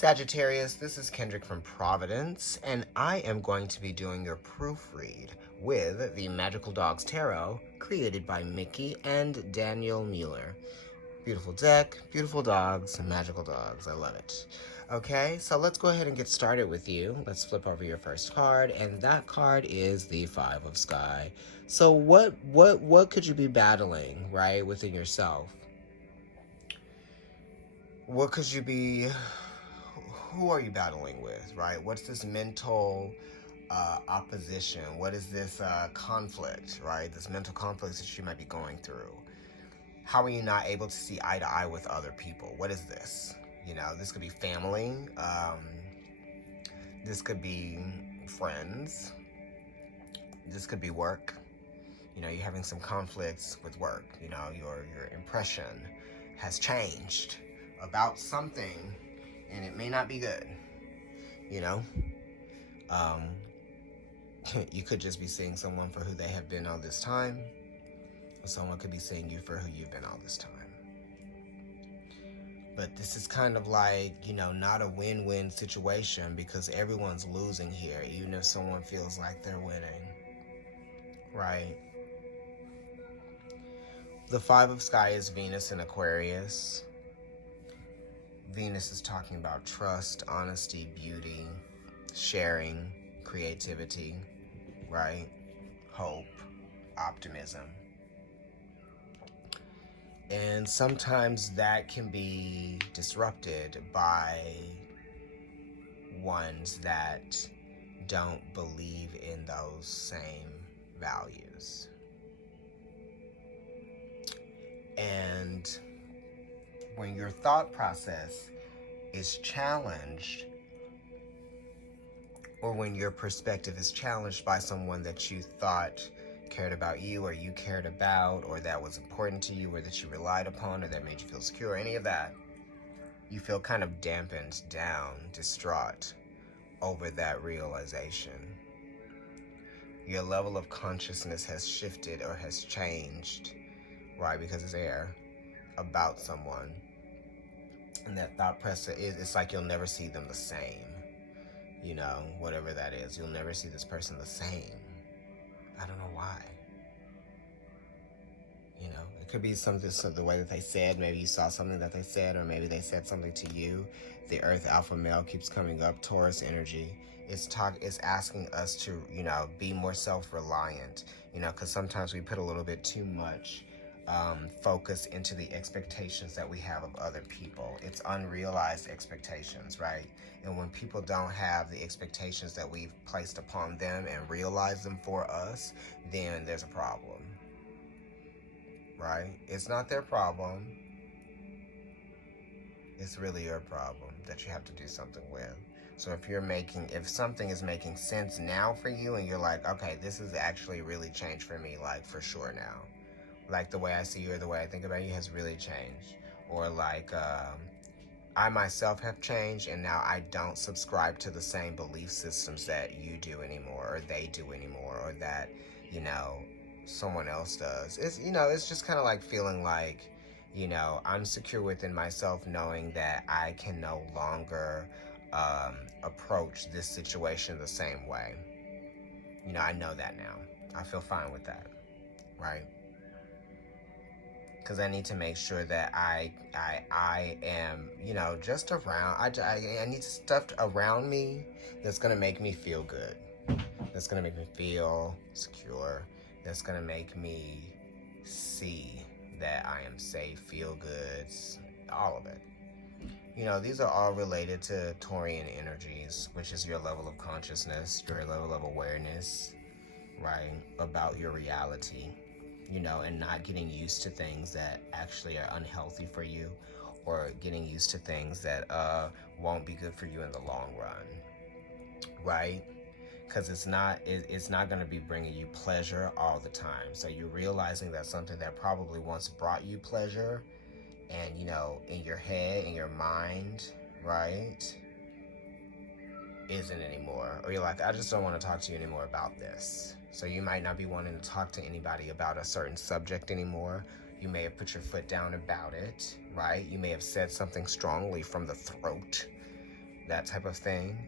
Sagittarius, this is Kendrick from Providence, and I am going to be doing your proofread with the Magical Dogs Tarot, created by Mickey and Daniel Mueller. Beautiful deck, beautiful dogs, and magical dogs. I love it. Okay, so let's go ahead and get started with you. Let's flip over your first card, and that card is the Five of Sky. So what could you be battling, right, within yourself? What could you be, who are you battling with, right? What's this mental opposition? What is this conflict, right? This mental conflict that you might be going through. How are you not able to see eye to eye with other people? What is this? You know, this could be family. This could be friends. This could be work. You know, you're having some conflicts with work. You know, your impression has changed about something, and it may not be good. You know, you could just be seeing someone for who they have been all this time. Someone could be seeing you for who you've been all this time. But this is kind of like, you know, not a win-win situation, because everyone's losing here, even if someone feels like they're winning, right? The Five of Sky is Venus in Aquarius. Venus is talking about trust, honesty, beauty, sharing, creativity, right? Hope, optimism. And sometimes that can be disrupted by ones that don't believe in those same values. And when your thought process is challenged, or when your perspective is challenged by someone that you thought cared about you, or you cared about, or that was important to you, or that you relied upon, or that made you feel secure, any of that, you feel kind of dampened down, distraught over that realization. Your level of consciousness has shifted or has changed, right? Because it's air, about someone. And that thought process it's like you'll never see them the same. You know, whatever that is, you'll never see this person the same. I don't know why. You know, it could be something, so the way that they said, maybe you saw something that they said, or maybe they said something to you. The Earth Alpha Male keeps coming up, Taurus energy. It's asking us to, you know, be more self-reliant, you know, because sometimes we put a little bit too much focus into the expectations that we have of other people. It's unrealized expectations, right? And when people don't have the expectations that we've placed upon them and realize them for us, then there's a problem, right? It's not their problem. It's really your problem that you have to do something with. So if something is making sense now for you, and you're like, okay, this is actually really changed for me, like for sure now. Like the way I see you or the way I think about you has really changed. Or like, I myself have changed, and now I don't subscribe to the same belief systems that you do anymore, or they do anymore, or that, you know, someone else does. It's, you know, it's just kind of like feeling like, you know, I'm secure within myself, knowing that I can no longer approach this situation the same way. You know, I know that now. I feel fine with that, right? Because I need to make sure that I am, you know, just around. I need stuff around me that's going to make me feel good. That's going to make me feel secure. That's going to make me see that I am safe, feel good, all of it. You know, these are all related to Taurian energies, which is your level of consciousness, your level of awareness, right, about your reality. You know, and not getting used to things that actually are unhealthy for you, or getting used to things that won't be good for you in the long run, right? Because it's not going to be bringing you pleasure all the time. So you're realizing that something that probably once brought you pleasure, and, you know, in your head, in your mind, right, isn't anymore. Or you're like, I just don't want to talk to you anymore about this. So you might not be wanting to talk to anybody about a certain subject anymore. You may have put your foot down about it, right? You may have said something strongly from the throat, that type of thing.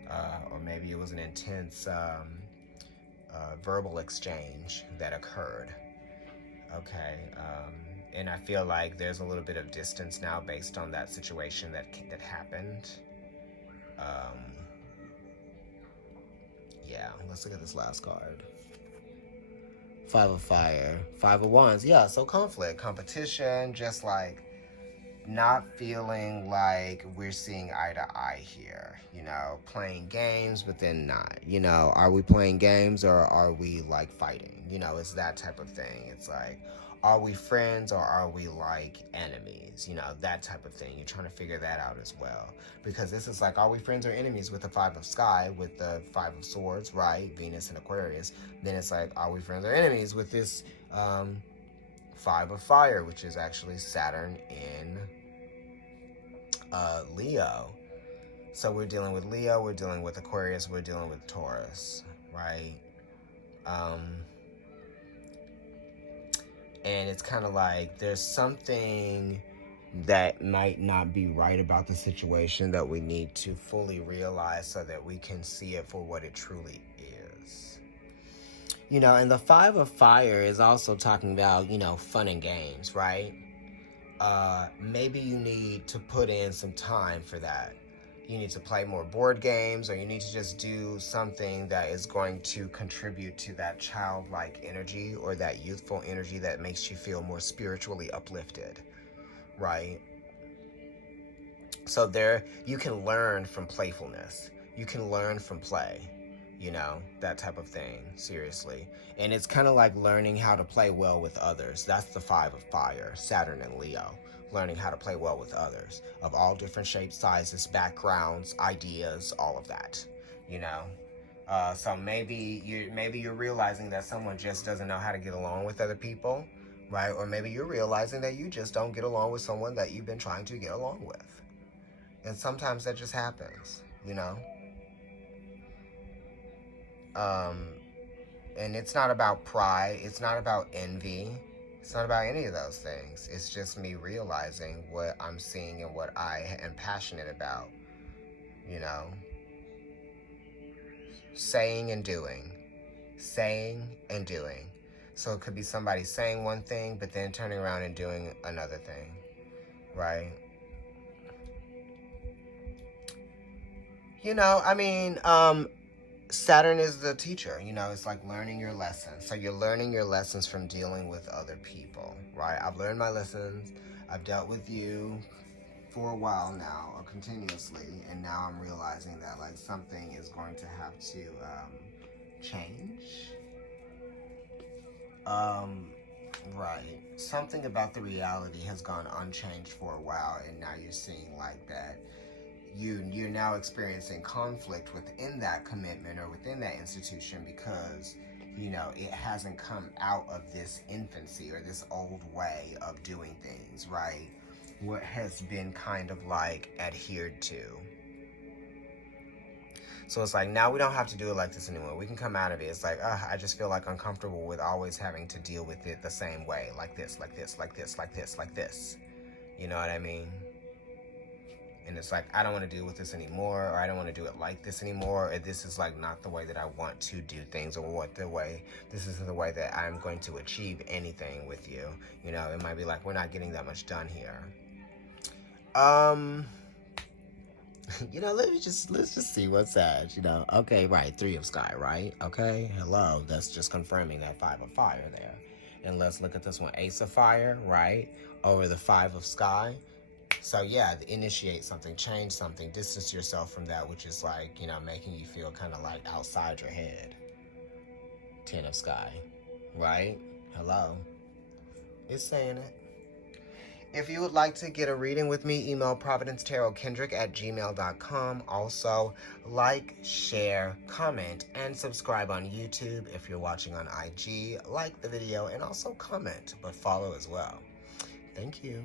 Or maybe it was an intense verbal exchange that occurred. Okay. And I feel like there's a little bit of distance now based on that situation that happened. Yeah, let's look at this last card. Five of Fire, Five of Wands. Yeah, so conflict, competition, just like not feeling like we're seeing eye to eye here. You know, playing games, but then not. You know, are we playing games or are we like fighting? You know, it's that type of thing. It's like, are we friends or are we like enemies? You know, that type of thing. You're trying to figure that out as well. Because this is like, are we friends or enemies with the Five of Sky, with the Five of Swords, right? Venus and Aquarius. Then it's like, are we friends or enemies with this Five of Fire, which is actually Saturn in Leo. So we're dealing with Leo, we're dealing with Aquarius, we're dealing with Taurus, right? And it's kind of like there's something that might not be right about the situation that we need to fully realize so that we can see it for what it truly is. You know, and the Five of Fire is also talking about, you know, fun and games, right? Maybe you need to put in some time for that. You need to play more board games, or you need to just do something that is going to contribute to that childlike energy or that youthful energy that makes you feel more spiritually uplifted, right? So there, you can learn from playfulness. You can learn from play, you know, that type of thing, seriously. And it's kind of like learning how to play well with others. That's the Five of Fire, Saturn and Leo. Learning how to play well with others of all different shapes, sizes, backgrounds, ideas, all of that, you know. So maybe you're realizing that someone just doesn't know how to get along with other people, right? Or maybe you're realizing that you just don't get along with someone that you've been trying to get along with. And sometimes that just happens, you know. And it's not about pride. It's not about envy. It's not about any of those things. It's just me realizing what I'm seeing and what I am passionate about, you know. Saying and doing. Saying and doing. So it could be somebody saying one thing, but then turning around and doing another thing, right? You know, I mean, Saturn is the teacher, you know, it's like learning your lessons. So you're learning your lessons from dealing with other people, right? I've learned my lessons. I've dealt with you for a while now, or continuously, and now I'm realizing that like something is going to have to change. Right. Something about the reality has gone unchanged for a while, and now you're seeing like that you're now experiencing conflict within that commitment or within that institution because, you know, it hasn't come out of this infancy or this old way of doing things, right? What has been kind of like adhered to. So it's like, now we don't have to do it like this anymore. We can come out of it. It's like, I just feel like uncomfortable with always having to deal with it the same way, like this, like this, like this, like this, like this. You know what I mean? And it's like, I don't want to deal with this anymore, or I don't want to do it like this anymore, or this is like not the way that I want to do things, or this isn't the way that I'm going to achieve anything with you. You know, it might be like, we're not getting that much done here. You know, let's just see what's that, you know. Okay, right, Three of Sky, right? Okay, hello, that's just confirming that Five of Fire there. And let's look at this one, Ace of Fire, right? Over the Five of Sky. So yeah, initiate something, change something, distance yourself from that which is like, you know, making you feel kind of like outside your head. Ten of Sky, right? Hello. It's saying it. If you would like to get a reading with me, email providencetarotkendrick@gmail.com. Also, like, share, comment, and subscribe on YouTube. If you're watching on IG, like the video and also comment, but follow as well. Thank you.